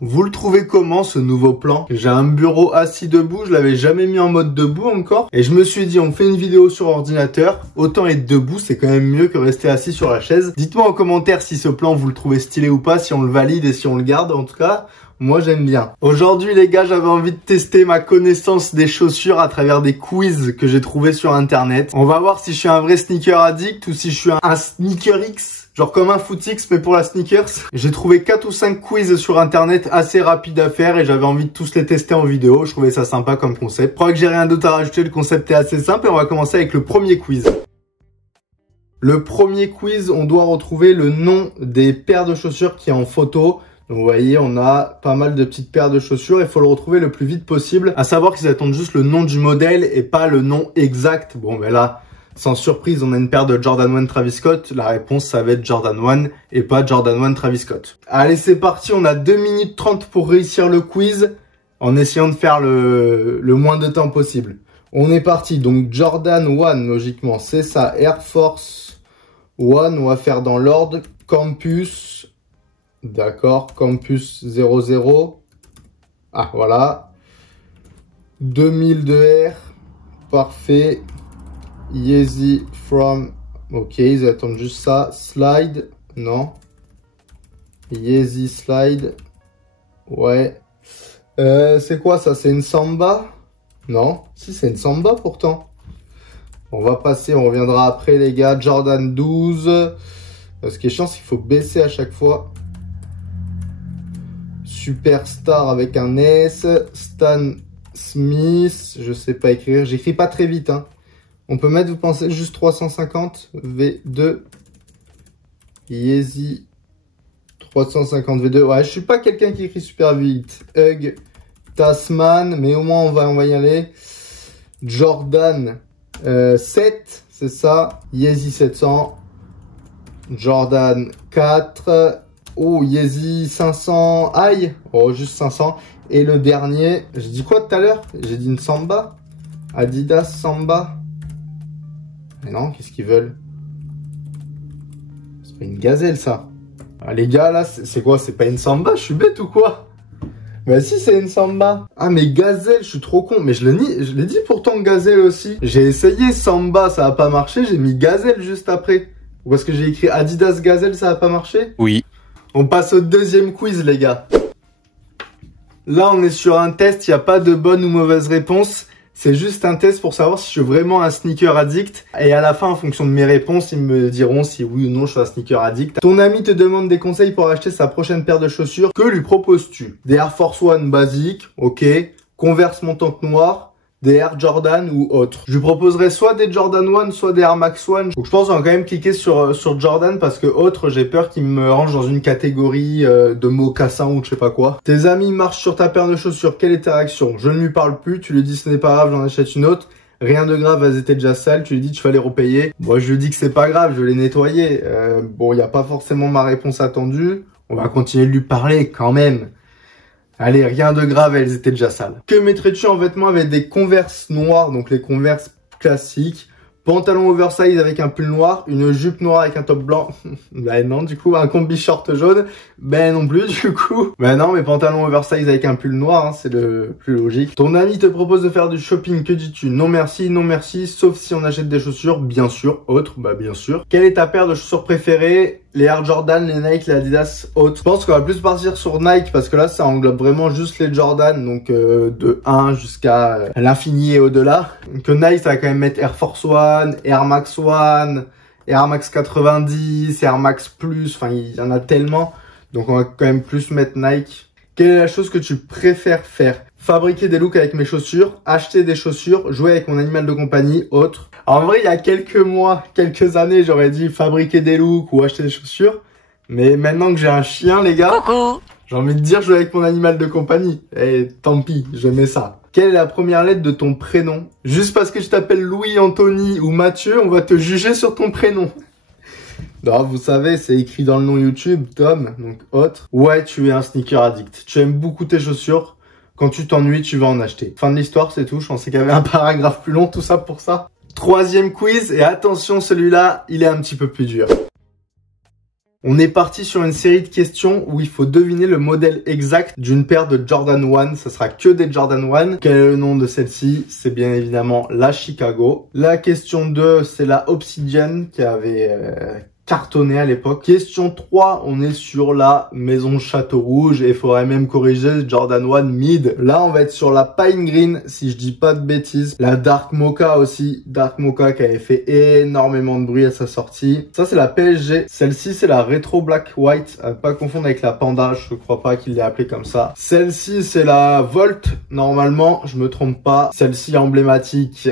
Vous le trouvez comment ce nouveau plan? J'ai un bureau assis debout, je l'avais jamais mis en mode debout encore. Et je me suis dit on fait une vidéo sur ordinateur, autant être debout, c'est quand même mieux que rester assis sur la chaise. Dites-moi en commentaire si ce plan vous le trouvez stylé ou pas, si on le valide et si on le garde. En tout cas, moi j'aime bien. Aujourd'hui les gars, j'avais envie de tester ma connaissance des chaussures à travers des quiz que j'ai trouvés sur internet. On va voir si je suis un vrai sneaker addict ou si je suis un sneaker X. Genre comme un footix mais pour la sneakers. J'ai trouvé 4 ou 5 quiz sur internet assez rapides à faire et j'avais envie de tous les tester en vidéo. Je trouvais ça sympa comme concept. Je crois que j'ai rien d'autre à rajouter, le concept est assez simple et on va commencer avec le premier quiz. Le premier quiz, on doit retrouver le nom des paires de chaussures qui est en photo. Donc vous voyez, on a pas mal de petites paires de chaussures. Il faut le retrouver le plus vite possible. À savoir qu'ils attendent juste le nom du modèle et pas le nom exact. Bon ben là... sans surprise, on a une paire de Jordan 1 Travis Scott. La réponse, ça va être Jordan 1 et pas Jordan 1 Travis Scott. Allez, c'est parti. On a 2 minutes 30 pour réussir le quiz en essayant de faire le moins de temps possible. On est parti. Donc, Jordan 1, logiquement, c'est ça. Air Force 1, on va faire dans l'ordre. Campus. D'accord. Campus 00. Ah, voilà. 2002 R. Parfait. Yeezy from... Ok, ils attendent juste ça. Slide. Non. Yeezy slide. Ouais. C'est quoi ça? C'est une Samba? Non. Si, c'est une Samba pourtant. On va passer, on reviendra après les gars. Jordan 12. Ce qui est chiant, c'est qu'il faut baisser à chaque fois. Superstar avec un S. Stan Smith. Je sais pas écrire. J'écris pas très vite, hein. On peut mettre, vous pensez, juste 350 V2. Yeezy 350 V2. Ouais, je suis pas quelqu'un qui écrit super vite. Hug Tasman, mais au moins on va y aller. Jordan 7, c'est ça. Yeezy 700. Jordan 4. Oh, Yeezy 500. Aïe. Oh, juste 500. Et le dernier, j'ai dit quoi tout à l'heure? J'ai dit une Samba. Adidas Samba. Mais non, qu'est-ce qu'ils veulent? C'est pas une gazelle, ça. Ah, les gars, là, c'est quoi? C'est pas une Samba? Je suis bête ou quoi? Bah si, c'est une Samba. Ah, mais gazelle, je suis trop con. Mais je l'ai dit pourtant gazelle aussi. J'ai essayé Samba, ça a pas marché. J'ai mis gazelle juste après. Ou parce que j'ai écrit Adidas gazelle, ça a pas marché? Oui. On passe au deuxième quiz, les gars. Là, on est sur un test. Il n'y a pas de bonne ou mauvaise réponse. C'est juste un test pour savoir si je suis vraiment un sneaker addict. Et à la fin, en fonction de mes réponses, ils me diront si oui ou non je suis un sneaker addict. Ton ami te demande des conseils pour acheter sa prochaine paire de chaussures. Que lui proposes-tu? Des Air Force One basiques, ok. Converse montante noire. Des Air Jordan ou autres. Je lui proposerais soit des Jordan 1, soit des Air Max 1. Donc je pense qu'on va quand même cliquer sur Jordan parce que autres, j'ai peur qu'il me range dans une catégorie de mocassins ou je sais pas quoi. Tes amis marchent sur ta paire de chaussures, quelle est ta réaction? Je ne lui parle plus, tu lui dis ce n'est pas grave, j'en achète une autre. Rien de grave, elles étaient déjà sales, tu lui dis tu vas les repayer. Moi je lui dis que c'est pas grave, je vais les nettoyer. Bon, il n'y a pas forcément ma réponse attendue. On va continuer de lui parler quand même. Allez, rien de grave, elles étaient déjà sales. Que mettrais-tu en vêtements avec des Converse noirs, donc les Converse classiques, pantalon oversize avec un pull noir, une jupe noire avec un top blanc. Ben non, du coup, un combi short jaune. Ben non plus, du coup. Ben non, mais pantalon oversize avec un pull noir, hein, c'est le plus logique. Ton ami te propose de faire du shopping, que dis-tu? Non merci, sauf si on achète des chaussures, bien sûr. Autre, bah bien sûr. Quelle est ta paire de chaussures préférées? Les Air Jordan, les Nike, les Adidas, autres. Je pense qu'on va plus partir sur Nike parce que là, ça englobe vraiment juste les Jordan, donc de 1 jusqu'à l'infini et au-delà. Que Nike, ça va quand même mettre Air Force One, Air Max One, Air Max 90, Air Max Plus, enfin il y en a tellement. Donc on va quand même plus mettre Nike. Quelle est la chose que tu préfères faire? Fabriquer des looks avec mes chaussures, acheter des chaussures, jouer avec mon animal de compagnie, autre. Alors, en vrai, il y a quelques mois, quelques années, j'aurais dit fabriquer des looks ou acheter des chaussures. Mais maintenant que j'ai un chien, les gars, j'ai envie de dire jouer avec mon animal de compagnie. Et tant pis, je mets ça. Quelle est la première lettre de ton prénom? Juste parce que je t'appelle Louis, Anthony ou Mathieu, on va te juger sur ton prénom. Non, vous savez, c'est écrit dans le nom YouTube, Tom, donc autre. Ouais, tu es un sneaker addict. Tu aimes beaucoup tes chaussures. Quand tu t'ennuies, tu vas en acheter. Fin de l'histoire, c'est tout. Je pensais qu'il y avait un paragraphe plus long, tout ça pour ça. Troisième quiz, et attention, celui-là, il est un petit peu plus dur. On est parti sur une série de questions où il faut deviner le modèle exact d'une paire de Jordan 1. Ce sera que des Jordan 1. Quel est le nom de celle-ci? C'est bien évidemment la Chicago. La question 2, c'est la Obsidian qui avait cartonné à l'époque. Question 3, on est sur la Maison Château Rouge et il faudrait même corriger Jordan 1 Mid. Là, on va être sur la Pine Green, si je dis pas de bêtises. La Dark Mocha aussi. Dark Mocha qui avait fait énormément de bruit à sa sortie. Ça, c'est la PSG. Celle-ci, c'est la Retro Black White. À pas confondre avec la Panda. Je crois pas qu'il l'ait appelée comme ça. Celle-ci, c'est la Volt. Normalement, je me trompe pas. Celle-ci emblématique.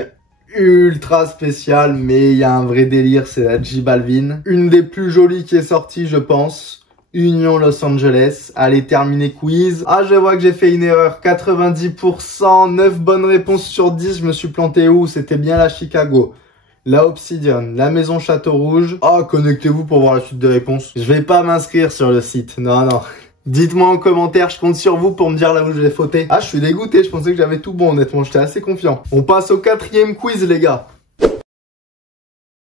Ultra spécial, mais il y a un vrai délire, c'est la J Balvin. Une des plus jolies qui est sortie, je pense. Union Los Angeles. Allez, terminer quiz. Ah, je vois que j'ai fait une erreur. 90%, 9 bonnes réponses sur 10. Je me suis planté où? C'était bien la Chicago. La Obsidian, la Maison Château Rouge. Ah, connectez-vous pour voir la suite de réponses. Je vais pas m'inscrire sur le site. Non, non. Dites-moi en commentaire, je compte sur vous pour me dire là où je vais fauter. Ah, je suis dégoûté, je pensais que j'avais tout bon, honnêtement, j'étais assez confiant. On passe au 4e quiz, les gars.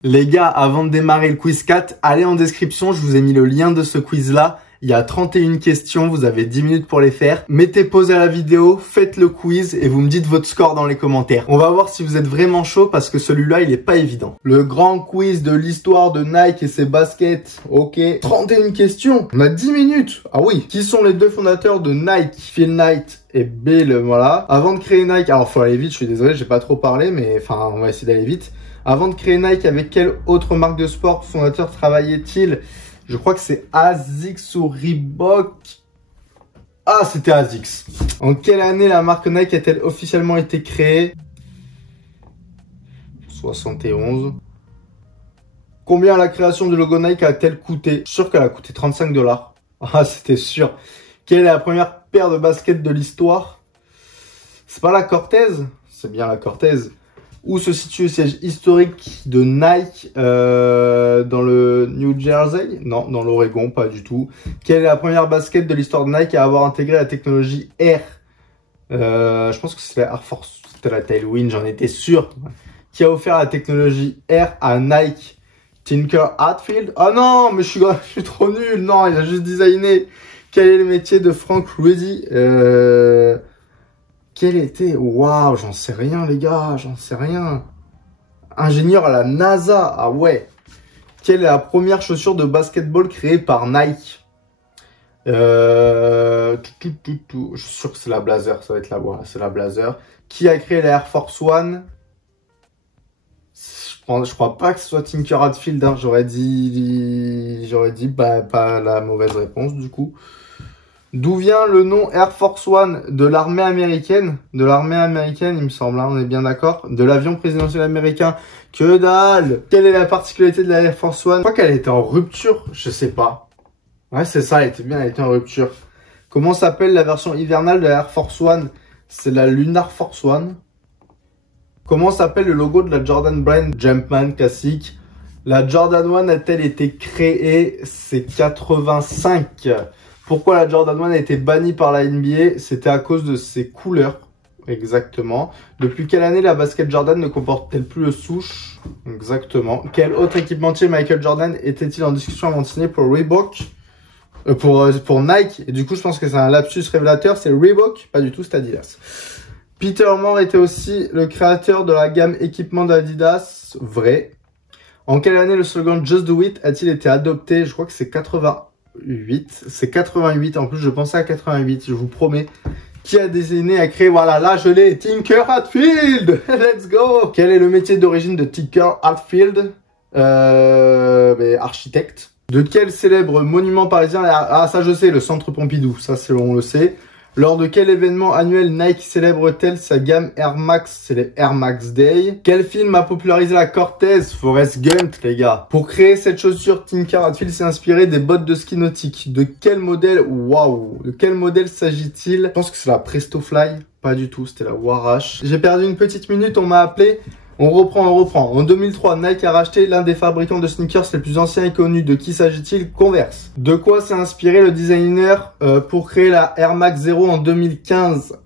Les gars, avant de démarrer le quiz 4, allez en description, je vous ai mis le lien de ce quiz-là. Il y a 31 questions, vous avez 10 minutes pour les faire. Mettez pause à la vidéo, faites le quiz et vous me dites votre score dans les commentaires. On va voir si vous êtes vraiment chaud parce que celui-là, il est pas évident. Le grand quiz de l'histoire de Nike et ses baskets. Ok. 31 questions. On a 10 minutes. Ah oui. Qui sont les deux fondateurs de Nike? Phil Knight et Bill, voilà. Avant de créer Nike, alors faut aller vite, je suis désolé, j'ai pas trop parlé, mais enfin, on va essayer d'aller vite. Avant de créer Nike, avec quelle autre marque de sport fondateur travaillait-il? Je crois que c'est Asics ou Reebok. Ah, c'était Asics. En quelle année la marque Nike a-t-elle officiellement été créée? 71. Combien la création du logo Nike a-t-elle coûté? Je suis sûr qu'elle a coûté 35 $. Ah, c'était sûr. Quelle est la première paire de baskets de l'histoire? C'est pas la Cortez? C'est bien la Cortez. Où se situe le siège historique de Nike dans le New Jersey? Non, dans l'Oregon, pas du tout. Quelle est la première basket de l'histoire de Nike à avoir intégré la technologie Air? Je pense que c'est la Air Force, c'était la Tailwind, j'en étais sûr. Qui a offert la technologie Air à Nike? Tinker Hatfield? Ah non, mais je suis trop nul. Non, il a juste designé. Quel est le métier de Frank Rudy? Quel était? Waouh, j'en sais rien, les gars, j'en sais rien. Ingénieur à la NASA, ah ouais. Quelle est la première chaussure de basketball créée par Nike? Je suis sûr que c'est la Blazer, ça va être la voilà, c'est la Blazer. Qui a créé la Air Force One? Je crois pas que ce soit Tinker Hatfield, hein. J'aurais dit, bah, pas la mauvaise réponse, du coup. D'où vient le nom Air Force One? De l'armée américaine? De l'armée américaine, il me semble, hein, on est bien d'accord. De l'avion présidentiel américain? Que dalle! Quelle est la particularité de la Air Force One? Je crois qu'elle était en rupture, je sais pas. Ouais, c'est ça, elle était bien, elle était en rupture. Comment s'appelle la version hivernale de la Air Force One? C'est la Lunar Force One. Comment s'appelle le logo de la Jordan Brand Jumpman classique? La Jordan 1 a-t-elle été créée? C'est 85. Pourquoi la Jordan 1 a été bannie par la NBA? C'était à cause de ses couleurs. Exactement. Depuis quelle année la basket Jordan ne comporte-t-elle plus le swoosh? Exactement. Quel autre équipementier Michael Jordan était-il en discussion avant de signer pour Reebok? Pour Nike. Et du coup, je pense que c'est un lapsus révélateur. C'est Reebok. Pas du tout, c'est Adidas. Peter Moore était aussi le créateur de la gamme équipement d'Adidas. Vrai. En quelle année le slogan Just Do It a-t-il été adopté? Je crois que c'est 88. C'est 88. En plus, je pensais à 88. Je vous promets. Qui a désigné, a créé, voilà, là je l'ai, Tinker Hatfield. Let's go. Quel est le métier d'origine de Tinker Hatfield? Architecte. De quel célèbre monument parisien? Ah, ça je sais, le Centre Pompidou. Ça, on le sait. Lors de quel événement annuel Nike célèbre-t-elle sa gamme Air Max? C'est les Air Max Day. Quel film a popularisé la Cortez? Forrest Gump, les gars. Pour créer cette chaussure, Tinker Hatfield s'est inspiré des bottes de ski nautique. De quel modèle? Waouh! De quel modèle s'agit-il? Je pense que c'est la Presto Fly. Pas du tout, c'était la Warash. J'ai perdu une petite minute, on m'a appelé. On reprend. En 2003, Nike a racheté l'un des fabricants de sneakers les plus anciens et connus. De qui s'agit-il? Converse. De quoi s'est inspiré le designer pour créer la Air Max 0 en 2015?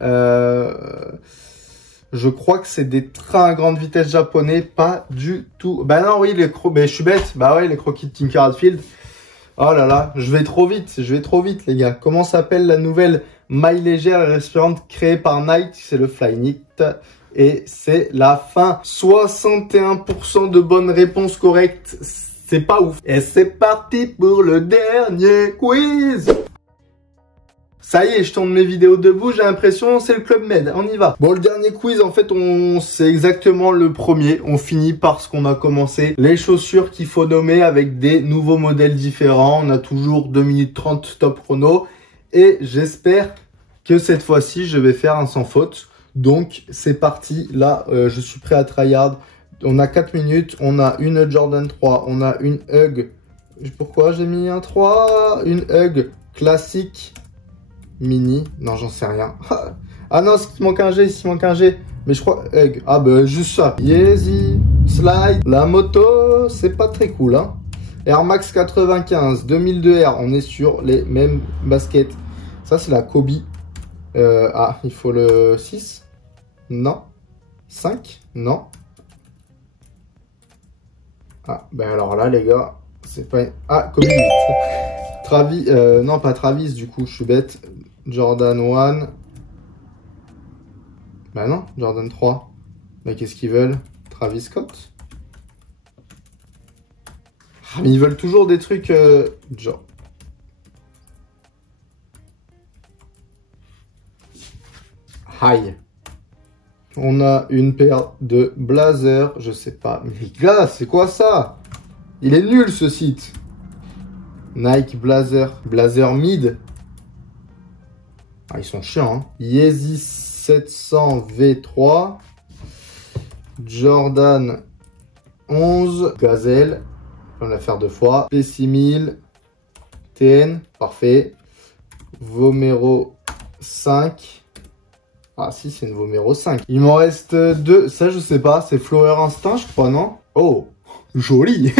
Je crois que c'est des trains à grande vitesse japonais. Pas du tout. Bah non, oui, je suis bête. Bah ouais, les croquis de Tinker Hatfield. Oh là là, je vais trop vite, les gars. Comment s'appelle la nouvelle maille légère et respirante créée par Nike? C'est le Flyknit. Et c'est la fin. 61% de bonnes réponses correctes. C'est pas ouf. Et c'est parti pour le dernier quiz. Ça y est, je tourne mes vidéos debout, j'ai l'impression c'est le Club Med, on y va. Bon, le dernier quiz, en fait, c'est exactement le premier. On finit par ce qu'on a commencé. Les chaussures qu'il faut nommer avec des nouveaux modèles différents. On a toujours 2 minutes 30 top chrono. Et j'espère que cette fois-ci, je vais faire un sans faute. Donc, c'est parti. Là, je suis prêt à tryhard. On a 4 minutes. On a une Jordan 3. On a une Hug. Pourquoi j'ai mis un 3? Une Hug classique. Mini, non j'en sais rien. Ah non, il manque un G, il manque un G. Mais je crois, Hug. Ah bah juste ça. Yeezy, Slide, la moto, c'est pas très cool hein. Air Max 95, 2002R, on est sur les mêmes baskets. Ça c'est la Kobe. Ah, il faut le 6. Non. 5. Non. Ah, ben alors là les gars, c'est pas... Ah, Kobe 8. Travis, non pas Travis du coup, je suis bête. Jordan 1. Bah non, Jordan 3. Mais qu'est-ce qu'ils veulent? Travis Scott. Ah, mais ils veulent toujours des trucs... genre... Aïe. On a une paire de blazers, je sais pas. Mais les gars, c'est quoi ça? Il est nul ce site. Nike Blazer, Blazer Mid. Ah, ils sont chiants, hein. Yeezy 700 V3. Jordan 11. Gazelle. On va la faire 2 fois. P6000. TN. Parfait. Vomero 5. Ah si, c'est une Vomero 5. Il m'en reste 2. Ça, je sais pas. C'est Flower Instinct, je crois, non? Oh, joli.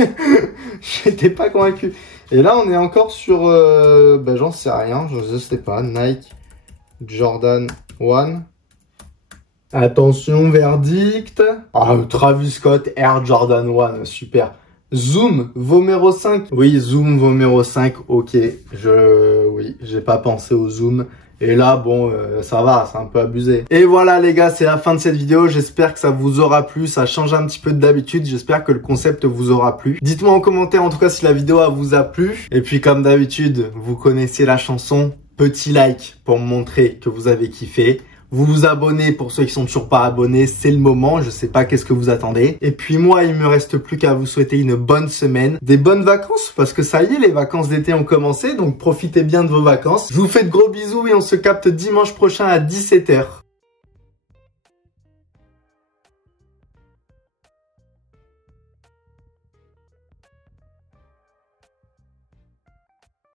J'étais pas convaincu. Et là, on est encore sur... ben, j'en sais rien. Je sais pas. Nike Jordan 1. Attention, verdict. Ah, Travis Scott Air Jordan 1. Super. Zoom Vomero 5. Oui, Zoom Vomero 5. Ok. Oui, j'ai pas pensé au Zoom. Et là, bon, ça va, c'est un peu abusé. Et voilà les gars, c'est la fin de cette vidéo. J'espère que ça vous aura plu. Ça change un petit peu d'habitude. J'espère que le concept vous aura plu. Dites-moi en commentaire en tout cas si la vidéo vous a plu. Et puis comme d'habitude, vous connaissez la chanson. Petit like pour me montrer que vous avez kiffé. Vous vous abonnez pour ceux qui sont toujours pas abonnés, c'est le moment, je sais pas qu'est-ce que vous attendez. Et puis moi, il me reste plus qu'à vous souhaiter une bonne semaine, des bonnes vacances, parce que ça y est, les vacances d'été ont commencé, donc profitez bien de vos vacances. Je vous fais de gros bisous et on se capte dimanche prochain à 17 h.